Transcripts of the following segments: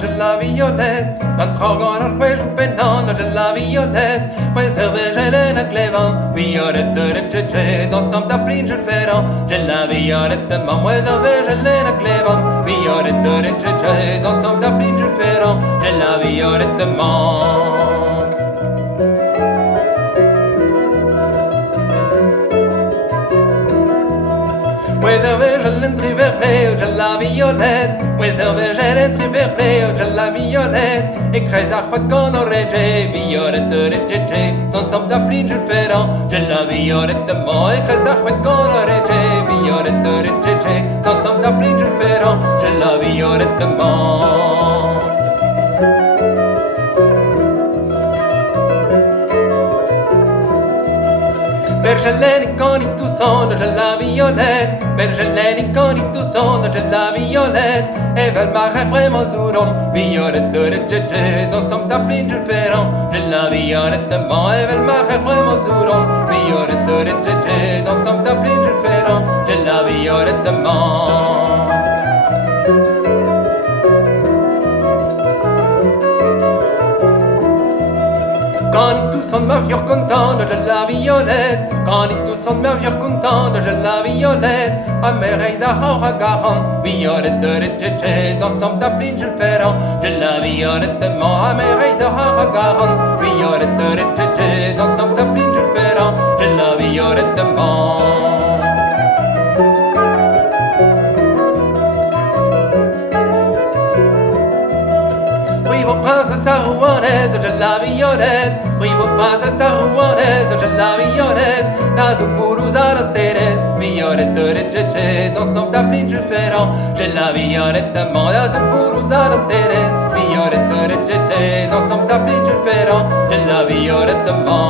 de la violette. Dans trogon al fouet ou pénant de la violette. Moi servais Hélène à Clévent, violette de tchétché, dans son taplin je ferrant. J'ai la violette de moi servais Hélène à Clévent, violette de tchétché, dans son taplin je ferrant. J'ai la violette de moi. Je l'entriverrai, je la violette. Oui, je l'entriverrai, je la violette. Et crèse à quoi qu'on aurait j'ai violette de tchétché, dans son taplin je ferrant. J'ai la violette de moi, et crèse à quoi qu'on aurait j'ai violette de tchétché, dans son taplin je ferrant. J'ai la violette de moi. Bergelaine con il tout son, je la violette. Bergelaine con il tout son, je la violette. Et vers ma vraiment zouron, violette de tchétché, dans son taplin je ferrant. Je la violette de moi, et vers ma vraiment zouron, violette de tchétché, dans son taplin je ferrant. Je la violette de moi. Quand ils tous sont ma vieux contente, je la violette. Quand ils tous sont ma vieux contente, je la violette. A mes d'ahora garan, violette de tchétché, dans son taplin je ferrant. Je la violette de moi, a mes d'ahora garan, violette de tchétché, dans son taplin je ferrant. Je la violette de moi. Vos princesses rouennaises, je la violette. Oui, vos princesses rouennaises, je la violette. Nazo pour Thérèse, violette de tchétché, dans son taplin je ferrant. J'ai la violette de moi, nazo pour Thérèse, violette de tchétché, dans son taplin je ferrant. J'ai la violette de moi.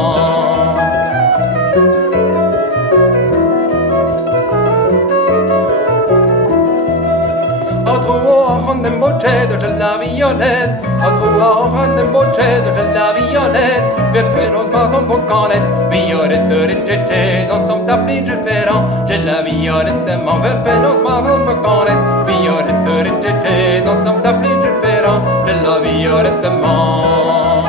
De bochette, je la violette. Entre de bochette, je la violette. Vers penos ma son bocanette, violette de tchétché, dans son taplin je ferrant. J'ai la violette de mon vers penos ma son bocanette, violette de tchétché, dans son taplin je ferrant. J'ai la violette de mon.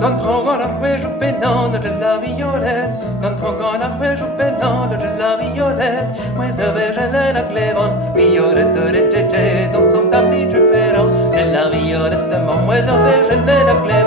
Dans trogon al fouet je pénant de la violette. Dans trogon al fouet je pénant de la violette. Moi servais Hélène à Clévent, violette de tchétché, dans son taplin je ferrant. J'ai la violette de moi servais Hélène à Clévent.